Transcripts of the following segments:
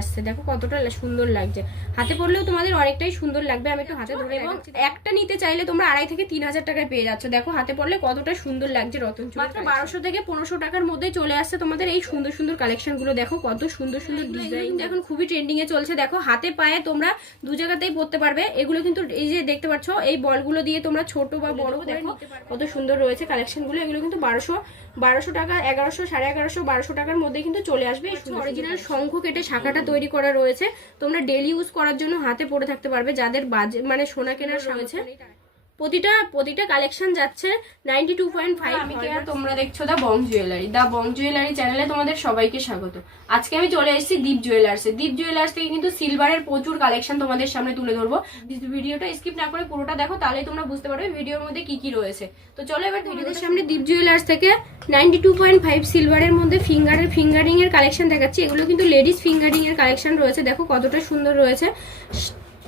আসছে। দেখো কতটা সুন্দর লাগছে। হাতে পড়লেও তোমাদের অনেকটাই সুন্দর লাগবে। আমি একটু হাতে ধরে এবং একটা নিতে চাইলে তোমরা আড়াই থেকে তিন হাজার টাকায় পেয়ে যাচ্ছ। দেখো হাতে পড়লে কতটা সুন্দর লাগছে রতন মাত্র বারোশো থেকে পনেরোশো টাকার মধ্যে চলে আসছে তোমাদের এই সুন্দর সুন্দর কালেকশনগুলো। দেখো কত সুন্দর সুন্দর ডিজাইন এখন খুবই ট্রেন্ডিং এ চলছে। দেখো হাতে পায়ে তোমরা দু জায়গাতেই পড়তে পারবে। এগুলো কিন্তু এই যে দেখতে পাচ্ছ এই বলগুলো দিয়ে তোমরা ছোট বা বড় দেখো কত সুন্দর রয়েছে কালেকশনগুলো। এগুলো কিন্তু বারোশো বারোশো টাকা এগারোশো সাড়ে এগারোশো বারোশো টাকার মধ্যে কিন্তু চলে আসবে অরিজিনাল শঙ্খ কেটে শাখাটা তৈরি করা রয়েছে। তোমরা ডেলি ইউজ করার জন্য হাতে পরে থাকতে পারবে। যাদের বাজে মানে সোনা কেনার রয়েছে প্রতিটা প্রতিটা কালেকশন যাচ্ছে নাইনটি টু পয়েন্ট ফাইভ আমি কে আর তোমরা দেখছ দা বং জুয়েলারি দা বং জুয়েলারি চ্যানেলে তোমাদের সবাইকে স্বাগত। আজকে আমি চলে এসেছি দীপ জুয়েলার্সে দীপ জুয়েলার্স থেকে কিন্তু সিলভারের প্রচুর কালেকশন তোমাদের সামনে তুলে ধরবো। ভিডিওটা স্কিপ না করে পুরোটা দেখো তাহলেই তোমরা বুঝতে পারবে ভিডিওর মধ্যে কি কি রয়েছে। তো চলো এবার তোমাদের সামনে দীপ জুয়েলার্স থেকে নাইনটি টু পয়েন্ট ফাইভ সিলভারের মধ্যে ফিঙ্গারের ফিঙ্গারিং এর কালেকশন দেখাচ্ছি। এগুলো কিন্তু লেডিস ফিঙ্গারিং এর কালেকশন রয়েছে। দেখো কতটা সুন্দর রয়েছে।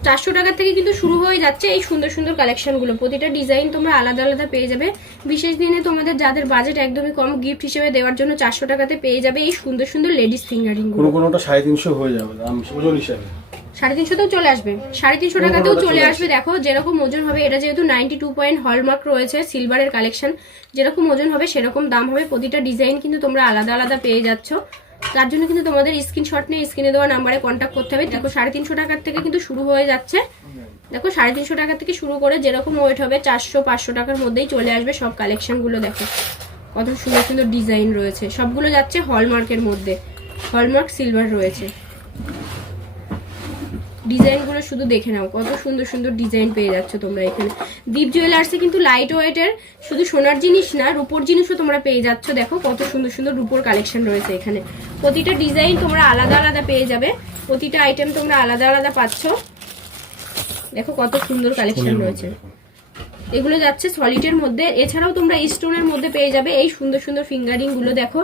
চারশো টাকা থেকে কিন্তু শুরু হয়ে যাচ্ছে এই সুন্দর সুন্দর কালেকশনগুলো প্রতিটা ডিজাইন তোমরা আলাদা আলাদা পেয়ে যাবে। বিশেষ দিনে তোমাদের যাদের বাজেট একদমই কম গিফট হিসেবে দেওয়ার জন্য চারশো টাকাতে পেয়ে যাবে এই সুন্দর সুন্দর লেডিস ফিঙ্গারিং কোনো কোনোটা সাড়ে তিনশো হয়ে যাবে ওজন হিসাবে। সাড়ে তিনশোতেও চলে আসবে। সাড়ে তিনশো টাকাতেও চলে চলে আসবে। দেখো যেরকম ওজন হবে এটা যেহেতু নাইনটি টু পয়েন্ট হলমার্ক রয়েছে সিলভারের কালেকশন যেরকম ওজন হবে সেরকম দাম হবে। প্রতিটা ডিজাইন কিন্তু তোমরা আলাদা আলাদা পেয়ে যাচ্ছ। তার জন্য কিন্তু তোমাদের স্ক্রিনশট নিয়ে স্ক্রিনে দেওয়া নাম্বারে কন্ট্যাক্ট করতে হবে। দেখো, সাড়ে তিনশো টাকার থেকে কিন্তু শুরু হয়ে যাচ্ছে। দেখো, সাড়ে তিনশো টাকা থেকে শুরু করে যেরকম ওয়েট হবে, চারশো, পাঁচশো টাকার মধ্যেই চলে আসবে সব কালেকশনগুলো দেখো। কত সুন্দর সুন্দর ডিজাইন রয়েছে। সবগুলো যাচ্ছে হলমার্কের মধ্যে। হলমার্ক সিলভার রয়েছে। ডিজাইনগুলো শুধু দেখে নাও কত সুন্দর সুন্দর ডিজাইন পেয়ে যাচ্ছ তোমরা এখানে। দীপ জুয়েলার্সে কিন্তু লাইট ওয়েটের শুধু সোনার জিনিস না রূপোর জিনিসও তোমরা পেয়ে যাচ্ছ। দেখো কত সুন্দর সুন্দর রূপোর কালেকশন রয়েছে এখানে। প্রতিটা ডিজাইন তোমরা আলাদা আলাদা পেয়ে যাবে। প্রতিটা আইটেম তোমরা আলাদা আলাদা পাচ্ছ। দেখো কত সুন্দর কালেকশন রয়েছে। এগুলো যাচ্ছে সলিডের মধ্যে। এছাড়াও তোমরা স্টোনের মধ্যে পেয়ে যাবে। এই সুন্দর সুন্দর ফিঙ্গারিংগুলো দেখো।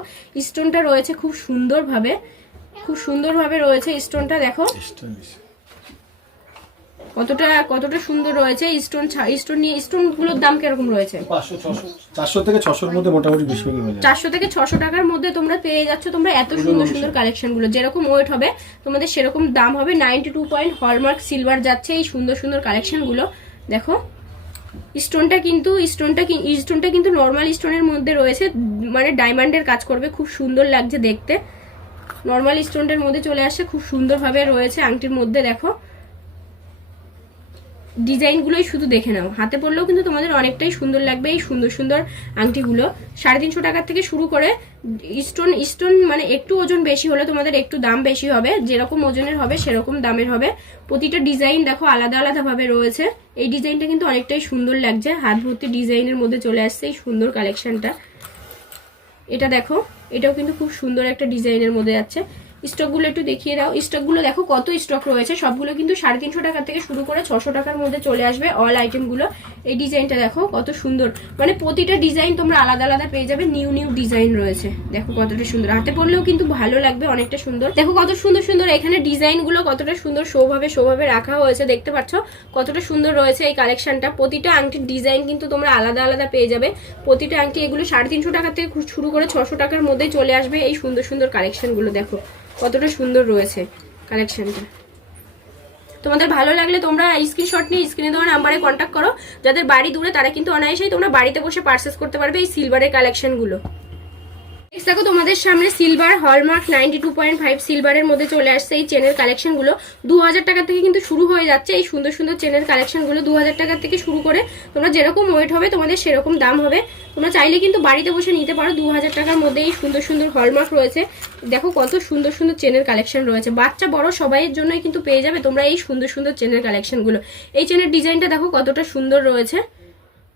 স্টোনটা রয়েছে খুব সুন্দরভাবে। খুব সুন্দরভাবে রয়েছে স্টোনটা দেখো। কতটা কতটা সুন্দর রয়েছে? স্টোন স্টোন নিয়ে স্টোনগুলোর দাম কীরকম রয়েছে? চারশো থেকে ছশোর মধ্যে মোটামুটি বেশি চারশো থেকে ছশো টাকার মধ্যে তোমরা পেয়ে যাচ্ছ। তোমরা এত সুন্দর সুন্দর কালেকশনগুলো যেরকম ওয়েট হবে তোমাদের সেরকম দাম হবে। Ninety two point hallmark silver যাচ্ছে এই সুন্দর সুন্দর কালেকশনগুলো দেখো স্টোনটা কিন্তু স্টোনটা স্টোনটা কিন্তু নর্মাল স্টোনের মধ্যে রয়েছে। মানে ডায়মন্ডের কাজ করবে। খুব সুন্দর লাগছে দেখতে। নর্মাল স্টোনটার মধ্যে চলে আসে খুব সুন্দরভাবে রয়েছে আংটির মধ্যে দেখো। ডিজাইনগুলোই শুধু দেখে নাও। হাতে পড়লেও কিন্তু তোমাদের অনেকটাই সুন্দর লাগবে এই সুন্দর সুন্দর আংটিগুলো। সাড়ে তিনশো টাকার থেকে শুরু করে স্টোন স্টোন মানে একটু ওজন বেশি হলে তোমাদের একটু দাম বেশি হবে। যেরকম ওজনের হবে, সেরকম দামের হবে। প্রতিটা ডিজাইন দেখো আলাদা আলাদাভাবে রয়েছে। এই ডিজাইনটা কিন্তু অনেকটাই সুন্দর লাগছে। হাত ভর্তি ডিজাইনের মধ্যে চলে আসছে এই সুন্দর কালেকশনটা। এটা দেখো, এটাও কিন্তু খুব সুন্দর একটা ডিজাইনের মধ্যে যাচ্ছে স্টকগুলো একটু দেখিয়ে দাও। স্টকগুলো দেখো কত স্টক রয়েছে। সবগুলো কিন্তু সাড়ে তিনশো টাকা থেকে শুরু করে ছশো টাকার মধ্যে চলে আসবে অল আইটেমগুলো এই ডিজাইনটা দেখো কত সুন্দর। মানে প্রতিটা ডিজাইন তোমরা আলাদা আলাদা পেয়ে যাবে। নিউ নিউ ডিজাইন রয়েছে। দেখো কতটা সুন্দর। হাতে পড়লেও কিন্তু ভালো লাগবে, অনেকটা সুন্দর। দেখো কত সুন্দর সুন্দর। এখানে ডিজাইনগুলো কতটা সুন্দর সৌভাবে সৌভাবে রাখা হয়েছে, দেখতে পাচ্ছ? কতটা সুন্দর রয়েছে এই কালেকশনটা প্রতিটা আংটির ডিজাইন কিন্তু তোমরা আলাদা আলাদা পেয়ে যাবে। প্রতিটা আংটি এগুলো সাড়ে তিনশো টাকা থেকে শুরু করে ছশো টাকার মধ্যেই চলে আসবে এই সুন্দর সুন্দর কালেকশনগুলো দেখো। কতটা সুন্দর রয়েছে কালেকশনটা তোমাদের ভালো লাগলে তোমরা স্ক্রিনশট নিয়ে স্ক্রিনে দেওয়া নাম্বারে কন্ট্যাক্ট করো। যাদের বাড়ি দূরে, তারা কিন্তু অনায়াসেই তোমরা বাড়িতে বসে পার্সেস করতে পারবে এই সিলভারের কালেকশনগুলো দেখো, তোমাদের সামনে silver hallmark ninety two point five সিলভারের মধ্যে চলে আসছে এই চেনের কালেকশনগুলো দু হাজার টাকা থেকে কিন্তু শুরু হয়ে যাচ্ছে এই সুন্দর সুন্দর চেনের কালেকশনগুলো দু হাজার টাকা থেকে শুরু করে তোমরা যেরকম ওয়েট হবে, তোমাদের সেরকম দাম হবে। তোমরা চাইলে কিন্তু বাড়িতে বসে নিতে পারো। দু হাজার টাকার মধ্যে এই সুন্দর সুন্দর হলমার্ক রয়েছে। দেখো, কত সুন্দর সুন্দর চেনের কালেকশন রয়েছে। বাচ্চা বড় সবাইয়ের জন্যই কিন্তু পেয়ে যাবে তোমরা এই সুন্দর সুন্দর চেনের কালেকশনগুলো এই চেনের ডিজাইনটা দেখো, কতটা সুন্দর রয়েছে।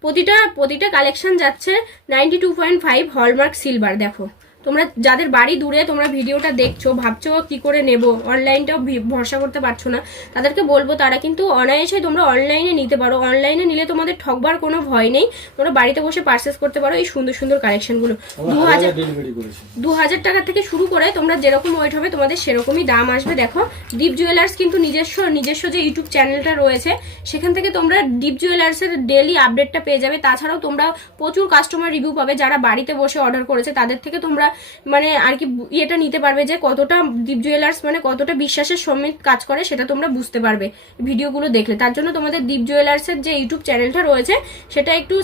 প্রতিটা প্রতিটা কালেকশন যাচ্ছে ninety two point five hallmark silver দেখো। তোমরা যাদের বাড়ি দূরে তোমরা ভিডিওটা দেখছ ভাবছ কি করে নেব অনলাইনটাও ভি- ভরসা করতে পারছ না তাদেরকে বলব তারা কিন্তু অনায়াসে তোমরা অনলাইনে নিতে পারো। অনলাইনে নিলে তোমাদের ঠকবার কোনো ভয় নেই তোমরা বাড়িতে বসে পারচেস করতে পারো এই সুন্দর সুন্দর কালেকশনগুলো দু হাজার দু হাজার টাকা থেকে শুরু করে তোমরা যেরকম ওয়েট হবে তোমাদের সেরকমই দাম আসবে। দেখো ডিপ জুয়েলার্স কিন্তু নিজস্ব নিজস্ব যে ইউটিউব চ্যানেলটা রয়েছে সেখান থেকে তোমরা ডিপ জুয়েলার্সের ডেলি আপডেটটা পেয়ে যাবে। তাছাড়াও তোমরা প্রচুর কাস্টমার রিভিউ পাবে। যারা বাড়িতে বসে অর্ডার করেছে তাদের থেকে তোমরা মানে আর কি ইয়েটা নিতে পারবে যে কতটা দীপ জুয়েলার্স মানে কতটা বিশ্বাসের সমেত কাজ করে সেটা তোমরা বুঝতে পারবে ভিডিওগুলো দেখলে। তার জন্য তোমাদের দীপ জুয়েলার্সের যে ইউটিউব চ্যানেলটা রয়েছে, সেটা একটু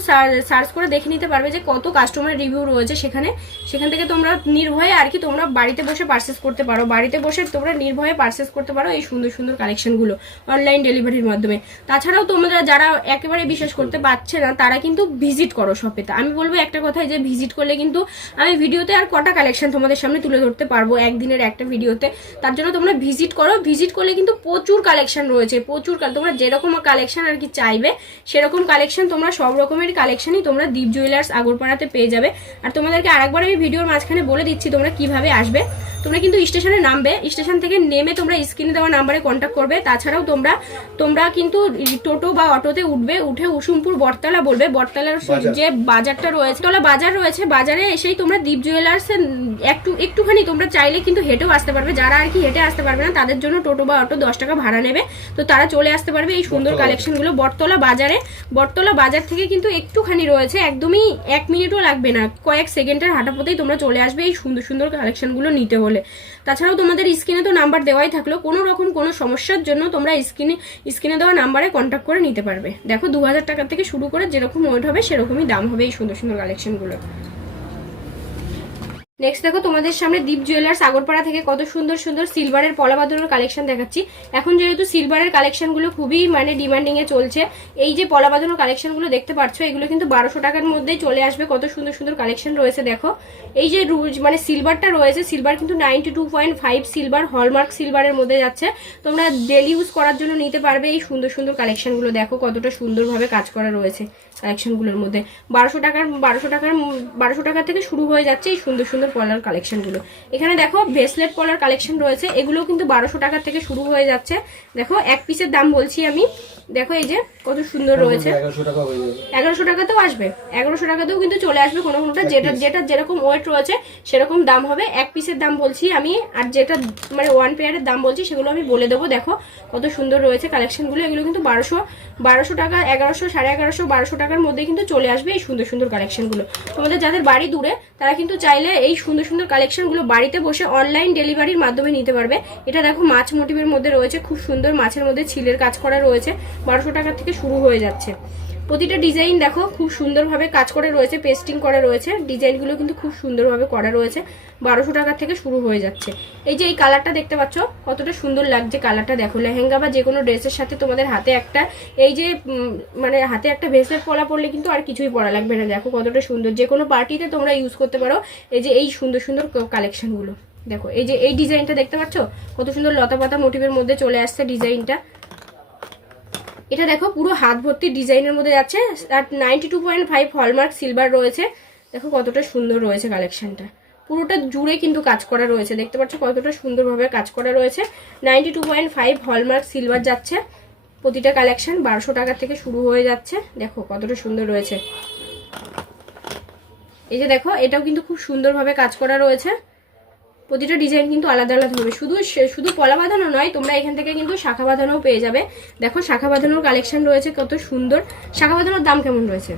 সার্চ করে দেখে নিতে পারবে যে কত কাস্টমার রিভিউ রয়েছে সেখানে। সেখান থেকে তোমরা নির্ভয়ে আর কি তোমরা বাড়িতে বসে পার্সেস করতে পারো। বাড়িতে বসে তোমরা নির্ভয়ে পারচেস করতে পারো এই সুন্দর সুন্দর কালেকশনগুলো অনলাইন ডেলিভারির মাধ্যমে। তাছাড়াও তোমরা যারা একেবারে বিশ্বাস করতে পারছে না, তারা কিন্তু ভিজিট করো শপেতে আমি বলব একটা কথাই যে ভিজিট করলে কিন্তু আমি ভিডিওতে আর কটা কালেকশন তোমাদের সামনে তুলে ধরতে পারব একদিনের একটা ভিডিওতে। তার জন্য তোমরা ভিজিট করো। ভিজিট করলে কিন্তু প্রচুর কালেকশন রয়েছে প্রচুর তোমরা যেরকম কালেকশন আর কি চাইবে সেরকম কালেকশন তোমরা সব রকমের কালেকশনই তোমরা দীপ জুয়েলার্স আগরপাড়াতে পেয়ে যাবে। আর তোমাদেরকে আরেকবার আমি ভিডিওর মাঝখানে বলে দিচ্ছি তোমরা কীভাবে আসবে। তোমরা কিন্তু স্টেশনে নামবে স্টেশন থেকে নেমে তোমরা স্ক্রিনে দেওয়া নাম্বারে কন্ট্যাক্ট করবে। তাছাড়াও তোমরা তোমরা কিন্তু টোটো বা অটোতে উঠবে উঠে উসুমপুর বটতলা বলবে। বটতলার যে বাজারটা রয়েছে তলা বাজার রয়েছে বাজারে এসেই তোমরা দীপ জুয়েলার্স একটু একটুখানি তোমরা চাইলে কিন্তু হেঁটেও আসতে পারবে। যারা আর কি হেঁটে আসতে পারবে না তাদের জন্য টোটো বা অটো দশ টাকা ভাড়া নেবে। তো তারা চলে আসতে পারবে এই সুন্দর কালেকশনগুলো বটতলা বাজারে বটতলা বাজার থেকে কিন্তু একটুখানি রয়েছে একদমই এক মিনিটও লাগবে না। কয়েক সেকেন্ডের হাঁটা পথেই তোমরা চলে আসবে এই সুন্দর সুন্দর কালেকশনগুলো নিতে হলে। তাছাড়াও তোমাদের স্ক্রিনে তো নাম্বার দেওয়াই থাকল। কোনো রকম কোনো সমস্যার জন্য তোমরা স্ক্রিনে স্ক্রিনে দেওয়া নাম্বারে কন্ট্যাক্ট করে নিতে পারবে। দেখো দু হাজার টাকা থেকে শুরু করে যেরকম ওয়েট হবে সেরকমই দাম হবে এই সুন্দর সুন্দর কালেকশনগুলো নেক্সট দেখো, তোমাদের সামনে দীপ জুয়েলার্স আগরপাড়া থেকে কত সুন্দর সুন্দর সিলভারের পলা বাঁধানোর কালেকশন দেখাচ্ছি। এখন যেহেতু সিলভারের কালেকশনগুলো খুবই মানে ডিমান্ডিং এ চলছে, এই যে পলা বাঁধানোর কালেকশনগুলো দেখতে পাচ্ছ, এগুলো কিন্তু বারোশো টাকার মধ্যেই চলে আসবে। কত সুন্দর সুন্দর কালেকশন রয়েছে দেখো। এই যে মানে সিলভারটা রয়েছে সিলভার কিন্তু ninety two point five silver hallmark সিলভারের মধ্যে যাচ্ছে। তোমরা ডেলি ইউজ করার জন্য নিতে পারবে এই সুন্দর সুন্দর কালেকশনগুলো দেখো কতটা সুন্দরভাবে কাজ করা রয়েছে। কালেকশনগুলোর মধ্যে। বারোশো টাকার বারোশো টাকার বারোশো টাকা থেকে শুরু হয়ে যাচ্ছে এই সুন্দর সুন্দর পলার কালেকশনগুলো এখানে দেখো ব্রেসলেট পলার কালেকশন রয়েছে এগুলো কিন্তু বারোশো টাকা থেকে শুরু হয়ে যাচ্ছে। দেখো এক পিসের দাম বলছি আমি। দেখো এই যে কত সুন্দর রয়েছে। এগারোশো টাকা টাকাতেও আসবে। এগারোশো টাকাতেও কিন্তু চলে আসবে কোনো কোনোটা। যেটা যেটা যেরকম ওয়েট রয়েছে সেরকম দাম হবে। এক পিসের দাম বলছি আমি। আর যেটা মানে ওয়ান পেয়ারের দাম বলছি সেগুলো আমি বলে দেবো। দেখো কত সুন্দর রয়েছে কালেকশনগুলো এগুলো কিন্তু বারোশো বারোশো টাকা এগারোশো সাড়ে এগারোশো বারোশো টাকার মধ্যে কিন্তু চলে আসবে এই সুন্দর সুন্দর কালেকশনগুলো তোমাদের যাদের বাড়ি দূরে, তারা কিন্তু চাইলে এই সুন্দর সুন্দর কালেকশনগুলো বাড়িতে বসে অনলাইন ডেলিভারির মাধ্যমে নিতে পারবে। এটা দেখো মাছ মোটিভের মধ্যে রয়েছে, খুব সুন্দর মাছের মধ্যে ছিলের কাজ করা রয়েছে। বারোশো টাকা থেকে শুরু হয়ে যাচ্ছে। প্রতিটা ডিজাইন দেখো খুব সুন্দরভাবে কাজ করে রয়েছে পেস্টিং করা রয়েছে। ডিজাইনগুলো কিন্তু খুব সুন্দরভাবে করা রয়েছে। বারোশো টাকা থেকে শুরু হয়ে যাচ্ছে। এই যে এই কালারটা দেখতে পাচ্ছ, কতটা সুন্দর লাগছে কালারটা দেখো। লেহেঙ্গা বা যে কোনো ড্রেসের সাথে তোমাদের হাতে একটা, এই যে মানে হাতে একটা ভেসলেট পলা পরলে কিন্তু আর কিছুই পরা লাগবে না। দেখো কতটা সুন্দর। যে কোনো পার্টিতে তোমরা ইউজ করতে পারো এই যে এই সুন্দর সুন্দর কালেকশনগুলো দেখো, এই যে এই ডিজাইনটা দেখতে পাচ্ছ? কত সুন্দর লতা পাতা মোটিভের মধ্যে চলে আসছে ডিজাইনটা। এটা দেখো, পুরো হাত ভর্তি ডিজাইনের মধ্যে যাচ্ছে। আর ninety two point five hallmark silver রয়েছে। দেখো কতটা সুন্দর রয়েছে কালেকশনটা পুরোটা জুড়ে কিন্তু কাজ করা রয়েছে। দেখতে পাচ্ছ কতটা সুন্দরভাবে কাজ করা রয়েছে। Ninety two point five hallmark silver যাচ্ছে। প্রতিটা কালেকশন বারোশো টাকা থেকে শুরু হয়ে যাচ্ছে। দেখো কতটা সুন্দর রয়েছে। এই যে দেখো, এটাও কিন্তু খুব সুন্দরভাবে কাজ করা রয়েছে। প্রতিটা ডিজাইন কিন্তু আলাদা আলাদা হবে। শুধু শুধু পলা বাঁধানো নয়, তোমরা এখান থেকে কিন্তু শাখা বাঁধানোও পেয়ে যাবে। দেখো, শাখা বাঁধানোর কালেকশন রয়েছে কত সুন্দর। শাখা বাঁধানোর দাম কেমন রয়েছে?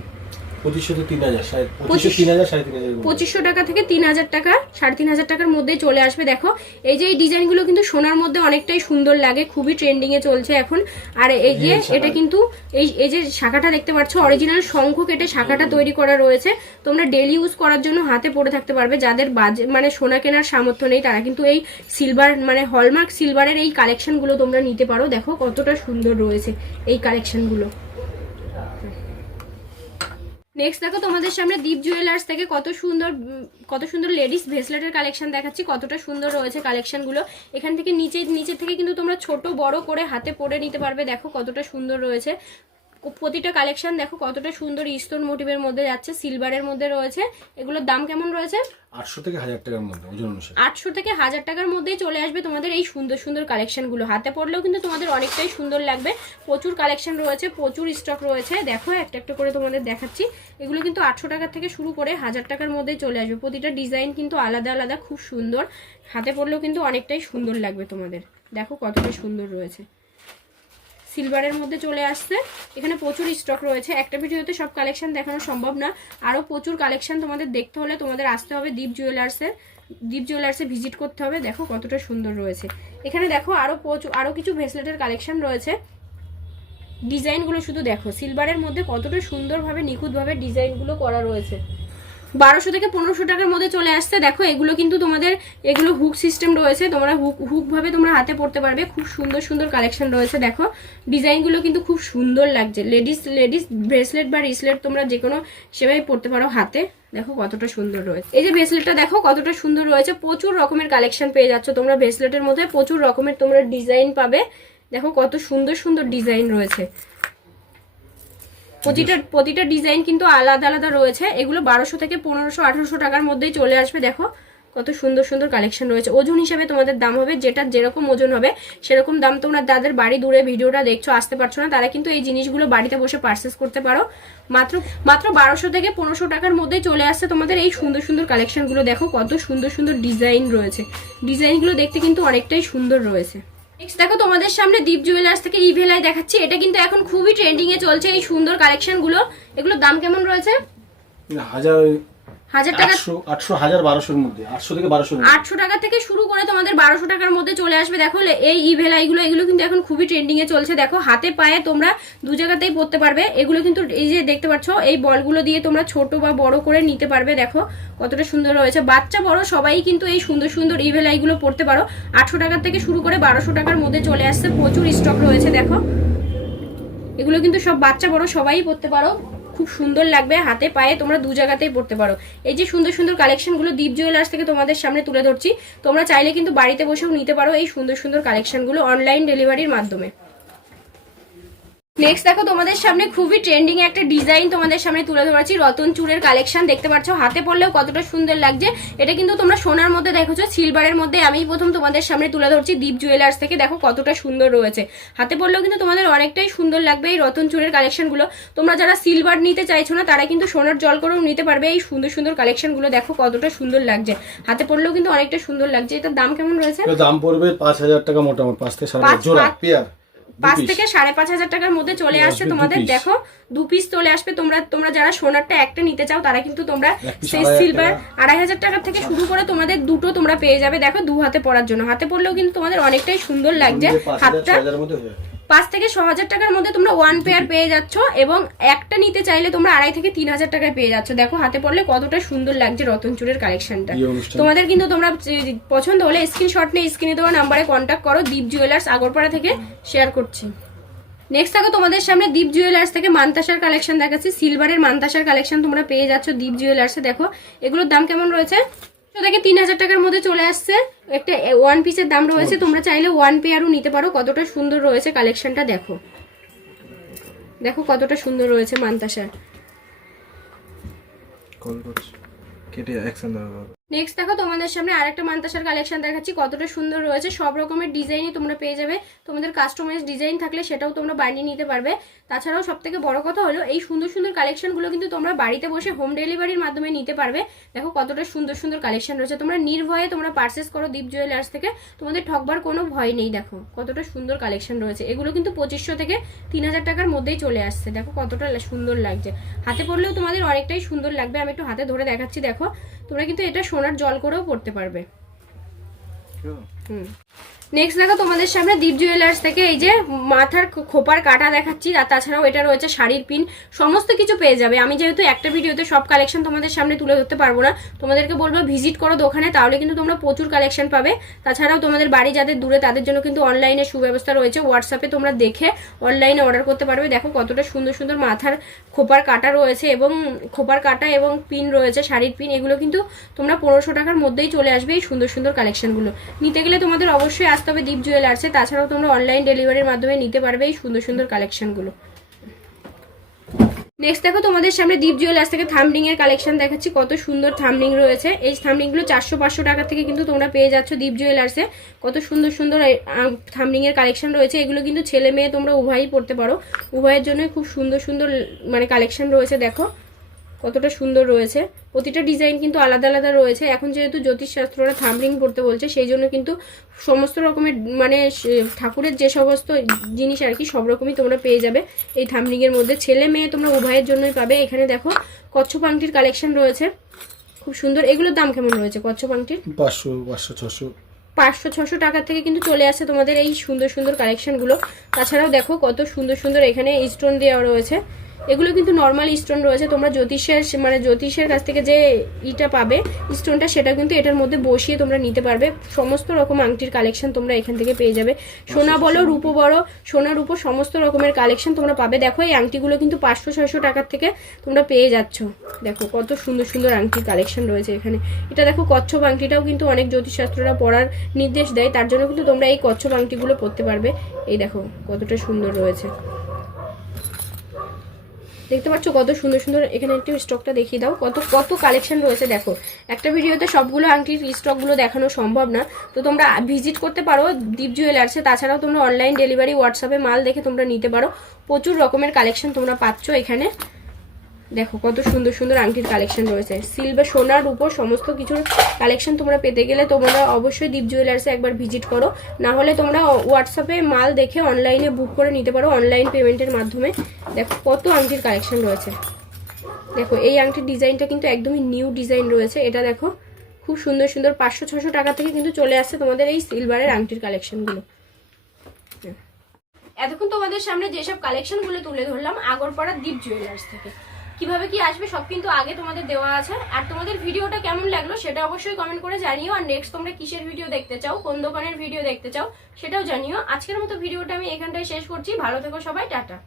পঁচিশশো টাকা থেকে তিন হাজার টাকা সাড়ে তিন হাজার টাকার মধ্যেই চলে আসবে। দেখো এই যে এই ডিজাইনগুলো কিন্তু সোনার মধ্যে অনেকটাই সুন্দর লাগে খুবই ট্রেন্ডিং এ চলছে এখন। আর এই যে এটা কিন্তু এই এই যে শাখাটা দেখতে পাচ্ছ অরিজিনাল শঙ্খ কেটে শাখাটা তৈরি করা রয়েছে। তোমরা ডেলি ইউজ করার জন্য হাতে পরে থাকতে পারবে। যাদের বাজে মানে সোনা কেনার সামর্থ্য নেই তারা কিন্তু এই সিলভার মানে হলমার্ক সিলভারের এই কালেকশনগুলো তোমরা নিতে পারো। দেখো কতটা সুন্দর রয়েছে এই কালেকশনগুলো নেক্সট দেখো, তোমাদের সামনে দীপ জুয়েলার্স থেকে কত সুন্দর কত সুন্দর লেডিস ভেসলেটের কালেকশন দেখাচ্ছি, কতটা সুন্দর রয়েছে কালেকশনগুলো এখান থেকে নিচে নিচে থেকে কিন্তু তোমরা ছোট, বড় করে হাতে পরে নিতে পারবে, দেখো কতটা সুন্দর রয়েছে। প্রতিটা কালেকশন দেখো কতটা সুন্দর স্টোন মোটিভের মধ্যে যাচ্ছে সিলভারের মধ্যে রয়েছে। এগুলোর দাম কেমন রয়েছে? আটশো থেকে হাজার টাকার মধ্যে ওজন অনুসারে। আটশো থেকে হাজার টাকার মধ্যেই চলে আসবে তোমাদের এই সুন্দর সুন্দর কালেকশনগুলো হাতে পড়লেও কিন্তু তোমাদের অনেকটাই সুন্দর লাগবে। প্রচুর কালেকশন রয়েছে প্রচুর স্টক রয়েছে। দেখো একটা একটা করে তোমাদের দেখাচ্ছি। এগুলো কিন্তু আটশো টাকার থেকে শুরু করে হাজার টাকার মধ্যেই চলে আসবে। প্রতিটা ডিজাইন কিন্তু আলাদা আলাদা খুব সুন্দর। হাতে পড়লেও কিন্তু অনেকটাই সুন্দর লাগবে তোমাদের। দেখো কতটা সুন্দর রয়েছে। সিলভারের মধ্যে চলে আসছে। এখানে প্রচুর স্টক রয়েছে। একটা ভিডিওতে সব কালেকশন দেখানো সম্ভব না। আরও প্রচুর কালেকশন তোমাদের দেখতে হলে তোমাদের আসতে হবে দীপ জুয়েলার্সের দীপ জুয়েলার্সে ভিজিট করতে হবে। দেখো কতটা সুন্দর রয়েছে। এখানে দেখো আরও প্রচুর আরও কিছু ভেসলেটের কালেকশন রয়েছে। ডিজাইনগুলো শুধু দেখো। সিলভারের মধ্যে কতটা সুন্দরভাবে, নিখুঁতভাবে ডিজাইনগুলো করা রয়েছে। বারোশো থেকে পনেরোশো টাকার মধ্যে চলে আসছে। দেখো, এগুলো কিন্তু তোমাদের, এগুলো হুক সিস্টেম রয়েছে। তোমরা হুক হুকভাবে তোমরা হাতে পড়তে পারবে। খুব সুন্দর সুন্দর কালেকশন রয়েছে, দেখো। ডিজাইনগুলো কিন্তু খুব সুন্দর লাগছে। লেডিস লেডিস ব্রেসলেট বা রিসলেট তোমরা যে কোনো সেভাবে পড়তে পারো হাতে। দেখো কতটা সুন্দর রয়েছে। এই যে ব্রেসলেটটা দেখো কতটা সুন্দর রয়েছে। প্রচুর রকমের কালেকশন পেয়ে যাচ্ছ তোমরা ব্রেসলেটের মধ্যে। প্রচুর রকমের তোমরা ডিজাইন পাবে। দেখো কত সুন্দর সুন্দর ডিজাইন রয়েছে। প্রতিটা প্রতিটা ডিজাইন কিন্তু আলাদা আলাদা রয়েছে। এগুলো বারোশো থেকে পনেরোশো আঠারোশো টাকার মধ্যেই চলে আসবে। দেখো কত সুন্দর সুন্দর কালেকশন রয়েছে। ওজন হিসেবে তোমাদের দাম হবে যেটা যেরকম ওজন হবে সেরকম দাম তোমরা যাদের বাড়ি দূরে ভিডিওটা দেখছ আসতে পারছ না তারা কিন্তু এই জিনিসগুলো বাড়িতে বসে পারচেস করতে পারো। মাত্র মাত্র বারোশো থেকে পনেরোশো টাকার মধ্যেই চলে আসছে তোমাদের এই সুন্দর সুন্দর কালেকশনগুলো দেখো কত সুন্দর সুন্দর ডিজাইন রয়েছে। ডিজাইনগুলো দেখতে কিন্তু অনেকটাই সুন্দর রয়েছে। নেক্সট দেখো তোমাদের সামনে দীপ জুয়েলার্স থেকে ইভেলাই দেখাচ্ছি। এটা কিন্তু এখন খুবই ট্রেন্ডিং এ চলছে এই সুন্দর কালেকশনগুলো। এগুলোর দাম কেমন রয়েছে? হাজার হাজার টাকা আটশো হাজার বারোশোর মধ্যে আটশো থেকে আটশো টাকা থেকে শুরু করে তোমাদের বারোশো টাকার মধ্যে চলে আসবে। দেখো এই ইভেলাইগুলো এগুলো কিন্তু এখন খুবই ট্রেন্ডিং এ চলছে। দেখো হাতে পায়ে তোমরা দু জায়গাতেই পড়তে পারবে। এগুলো কিন্তু এই যে দেখতে পাচ্ছ এই বলগুলো দিয়ে তোমরা ছোট বা বড় করে নিতে পারবে। দেখো কতটা সুন্দর রয়েছে বাচ্চা বড় সবাই কিন্তু এই সুন্দর সুন্দর ইভেলাইগুলো পড়তে পারো। আটশো টাকার থেকে শুরু করে বারোশো টাকার মধ্যে চলে আসছে। প্রচুর স্টক রয়েছে দেখো। এগুলো কিন্তু সব বাচ্চা বড় সবাই পড়তে পারো। খুব সুন্দর লাগবে, হাতে, পায়ে তোমরা দু জায়গাতেই পড়তে পারো। এই যে সুন্দর সুন্দর কালেকশনগুলো দীপ জুয়েলার্স থেকে তোমাদের সামনে তুলে ধরছি, তোমরা চাইলে কিন্তু বাড়িতে বসেও নিতে পারো এই সুন্দর সুন্দর কালেকশনগুলো অনলাইন ডেলিভারির মাধ্যমে। নেক্সট দেখো তোমাদের সামনে খুবই ট্রেন্ডিং একটা ডিজাইন তোমাদের সামনে তুলে ধরেছি। রতন চুরের কালেকশন দেখতে পাচ্ছ। হাতে পড়লেও কতটা সুন্দর লাগছে। এটা কিন্তু তোমরা সোনার মধ্যে দেখেছ সিলভারের মধ্যে। আমি প্রথম তোমাদের সামনে তুলে ধরছি দীপ জুয়েলার্স থেকে। দেখো কতটা সুন্দর রয়েছে। হাতে পড়লেও কিন্তু তোমাদের অনেকটাই সুন্দর লাগবে এই রতন চুরের কালেকশনগুলো তোমরা যারা সিলভার নিতে চাইছো না তারা কিন্তু সোনার জল করেও নিতে পারবে। এই সুন্দর সুন্দর কালেকশনগুলো দেখো কতটা সুন্দর লাগছে। হাতে পড়লেও কিন্তু অনেকটা সুন্দর লাগছে। এটার দাম কেমন রয়েছে? দাম পড়বে পাঁচ হাজার টাকা মোটামুটি পাঁচ থেকে সাড়ে পাঁচ- পেয়ার। পাঁচ থেকে সাড়ে পাঁচ হাজার টাকার মধ্যে চলে আসছে তোমাদের দেখো দু পিস চলে আসবে। তোমরা তোমরা যারা সোনারটা একটা নিতে চাও তারা কিন্তু তোমরা সেই সিলভার। আড়াই হাজার টাকা থেকে শুরু করে তোমাদের দুটো তোমরা পেয়ে যাবে দেখো দু হাতে পরার জন্য। হাতে পড়লেও কিন্তু তোমাদের অনেকটাই সুন্দর লাগছে হাতটা। পাঁচ থেকে ছ হাজার টাকার মধ্যে তোমরা ওয়ান পেয়ার পেয়ে যাচ্ছ এবং একটা নিতে চাইলে তোমরা আড়াই থেকে তিন হাজার টাকায় পেয়ে যাচ্ছ। দেখো হাতে পড়লে কতটা সুন্দর লাগছে রতনচুরের কালেকশনটা তোমাদের কিন্তু তোমরা পছন্দ হলে স্ক্রিনশট নিয়ে স্ক্রিনে দেওয়া নাম্বারে কন্ট্যাক্ট করো দীপ জুয়েলার্স আগরপাড়া থেকে শেয়ার করছি। নেক্সট থাকো তোমাদের সামনে দীপ জুয়েলার্স থেকে মান্তাসার কালেকশন দেখাচ্ছি। সিলভারের মান্তাসার কালেকশন তোমরা পেয়ে যাচ্ছ দীপ জুয়েলার্সে দেখো এগুলোর দাম কেমন রয়েছে? থেকে তিন হাজার টাকার মধ্যে চলে আসছে। একটা ওয়ান পিসের দাম রয়েছে। তোমরা চাইলে ওয়ান পেয়ারও নিতে পারো। কতটা সুন্দর রয়েছে কালেকশনটা দেখো। দেখো কতটা সুন্দর রয়েছে মান্তাসার কল করছি। কেটে অ্যাকশন নেক্সট দেখো, তোমাদের সামনে আরেকটা মান্তাসার কালেকশন দেখাচ্ছি, কতটা সুন্দর রয়েছে, সব রকমের ডিজাইনই তোমরা পেয়ে যাবে। তোমাদের কাস্টমাইজ ডিজাইন থাকলে সেটাও তোমরা বানিয়ে নিতে পারবে। তাছাড়াও সব থেকে বড় কথা হলো, এই সুন্দর সুন্দর কালেকশনগুলো কিন্তু তোমরা বাড়িতে বসে হোম ডেলিভারির মাধ্যমে নিতে পারবে। দেখো কতটা সুন্দর সুন্দর কালেকশন রয়েছে। তোমরা নির্ভয়ে তোমরা পারচেস করো দীপ জুয়েলার্স থেকে, তোমাদের ঠকবার কোনো ভয় নেই, দেখো। কতটা সুন্দর কালেকশন রয়েছে। এগুলো কিন্তু পঁচিশশো থেকে তিন হাজার টাকার মধ্যেই চলে আসছে। দেখো কতটা সুন্দর লাগছে। হাতে পড়লেও তোমাদের অনেকটাই সুন্দর লাগবে। আমি একটু হাতে ধরে দেখাচ্ছি, দেখো। তোমরা কিন্তু এটা সোনার জল করেও পড়তে পারবে। নেক্সট দেখো, তোমাদের সামনে দীপ জুয়েলার্স থেকে এই যে মাথার খোপার কাটা দেখাচ্ছি, আর তাছাড়াও এটা রয়েছে শাড়ির পিন সমস্ত কিছু পেয়ে যাবে। আমি যেহেতু একটা ভিডিওতে সব কালেকশন তোমাদের সামনে তুলে ধরতে পারব না, তোমাদেরকে বলব ভিজিট করো দোকানে, তাহলে কিন্তু তোমরা প্রচুর কালেকশন পাবে। তাছাড়াও তোমাদের বাড়ি যাদের দূরে, তাদের জন্য কিন্তু অনলাইনে সুব্যবস্থা রয়েছে। হোয়াটসঅ্যাপে তোমরা দেখে অনলাইনে অর্ডার করতে পারবে। দেখো কতটা সুন্দর সুন্দর মাথার খোপার কাটা রয়েছে এবং খোপার কাটা এবং পিন রয়েছে, শাড়ির পিন এগুলো কিন্তু তোমরা পনেরোশো টাকার মধ্যেই চলে আসবে এই সুন্দর সুন্দর কালেকশনগুলো নিতে গেলে তোমাদের অবশ্যই আসতে হবে দীপ জুয়েলার্সে তাছাড়াও তোমরা অনলাইন ডেলিভারির মাধ্যমে নিতে পারবে এই সুন্দর সুন্দর কালেকশনগুলো নেক্সট দেখো তোমাদের সামনে দীপ জুয়েলার্স থেকে থামডিং এর কালেকশন দেখাচ্ছি। কত সুন্দর থামডিং রয়েছে। এই থামডিংগুলো চারশো পাঁচশো টাকা থেকে কিন্তু তোমরা পেয়ে যাচ্ছ দীপ জুয়েলার্সে কত সুন্দর সুন্দর থামডিং এর কালেকশন রয়েছে। এগুলো কিন্তু ছেলে মেয়ে তোমরা উভয়ই পড়তে পারো। উভয়ের জন্য খুব সুন্দর সুন্দর মানে কালেকশন রয়েছে, দেখো। কতটা সুন্দর রয়েছে। প্রতিটা ডিজাইন কিন্তু আলাদা আলাদা রয়েছে। এখন যেহেতু জ্যোতিষশাস্ত্ররা থামরিং পড়তে বলছে সেই জন্য কিন্তু সমস্ত রকমের মানে ঠাকুরের যে সমস্ত জিনিস আর কি সব রকমই তোমরা পেয়ে যাবে এই থামরিং এর মধ্যে। ছেলে মেয়ে তোমরা উভয়ের জন্যই পাবে। এখানে দেখো কচ্ছপ আংটির কালেকশন রয়েছে। খুব সুন্দর। এগুলোর দাম কেমন রয়েছে কচ্ছপ আংটির? পাঁচশো পাঁচশো ছশো। পাঁচশো ছশো টাকা থেকে কিন্তু চলে আসে তোমাদের এই সুন্দর সুন্দর কালেকশনগুলো। তাছাড়াও দেখো কত সুন্দর সুন্দর এখানে স্টোন দেওয়া রয়েছে। এগুলো কিন্তু নর্মাল স্টোন রয়েছে। তোমরা জ্যোতিষের মানে জ্যোতিষের কাছ থেকে যে ইটা পাবে স্টোনটা সেটা কিন্তু এটার মধ্যে বসিয়ে তোমরা নিতে পারবে। সমস্ত রকম আংটির কালেকশন তোমরা এখান থেকে পেয়ে যাবে। সোনা বলো, রূপো বড় সোনা, রূপো সমস্ত রকমের কালেকশন তোমরা পাবে। দেখো, এই আংটিগুলো কিন্তু পাঁচশো, ছয়শো টাকার থেকে তোমরা পেয়ে যাচ্ছ। দেখো, কত সুন্দর সুন্দর আংটির কালেকশন রয়েছে এখানে। এটা দেখো, কচ্ছপ আংটিটাও কিন্তু অনেক জ্যোতিষশাস্ত্ররা পড়ার নির্দেশ দেয়। তার জন্য কিন্তু তোমরা এই কচ্ছপ আংটিগুলো পরতে পারবে। এই দেখো, কতটা সুন্দর রয়েছে। দেখতে পাচ্ছ কত সুন্দর সুন্দর এখানে একটু স্টকটা দেখিয়ে দাও। কত কত কালেকশন রয়েছে, দেখো। একটা ভিডিওতে সবগুলো আংটির স্টকগুলো দেখানো সম্ভব না। তো তোমরা ভিজিট করতে পারো দীপ জুয়েলার্সে তাছাড়াও তোমরা অনলাইন ডেলিভারি হোয়াটসঅ্যাপে মাল দেখে তোমরা নিতে পারো। প্রচুর রকমের কালেকশন তোমরা পাচ্ছ এখানে। দেখো, কত সুন্দর সুন্দর আংটির কালেকশন রয়েছে। সিলভার সোনার উপর সমস্ত কিছুর কালেকশন তোমরা পেতে গেলে তোমরা অবশ্যই দীপ জুয়েলার্সে একবার ভিজিট করো। না হলে তোমরা হোয়াটসঅ্যাপে মাল দেখে অনলাইনে বুক করে নিতে পারো অনলাইন পেমেন্টের মাধ্যমে। দেখো, কত আংটির কালেকশন রয়েছে। দেখো, এই আংটির ডিজাইনটা কিন্তু একদমই নিউ ডিজাইন রয়েছে। এটা দেখো, খুব সুন্দর সুন্দর পাঁচশো, ছশো টাকা থেকে কিন্তু চলে আসছে তোমাদের এই সিলভারের আংটির কালেকশনগুলো এতক্ষণ তোমাদের সামনে যেসব কালেকশনগুলো তুলে ধরলাম, আগরপাড়া দীপ জুয়েলার্স থেকে। কীভাবে কি আসবে সব কিন্তু আগে তোমাদের দেওয়া আছে। আর তোমাদের ভিডিওটা কেমন লাগল সেটা অবশ্যই কমেন্ট করে জানিও। আর নেক্সট তোমরা কিসের ভিডিও দেখতে চাও, কোন দোকানের ভিডিও দেখতে চাও সেটাও জানিও। আজকের মতো ভিডিওটা আমি এখানটায় শেষ করছি। ভালো থেকো সবাই, টাটা।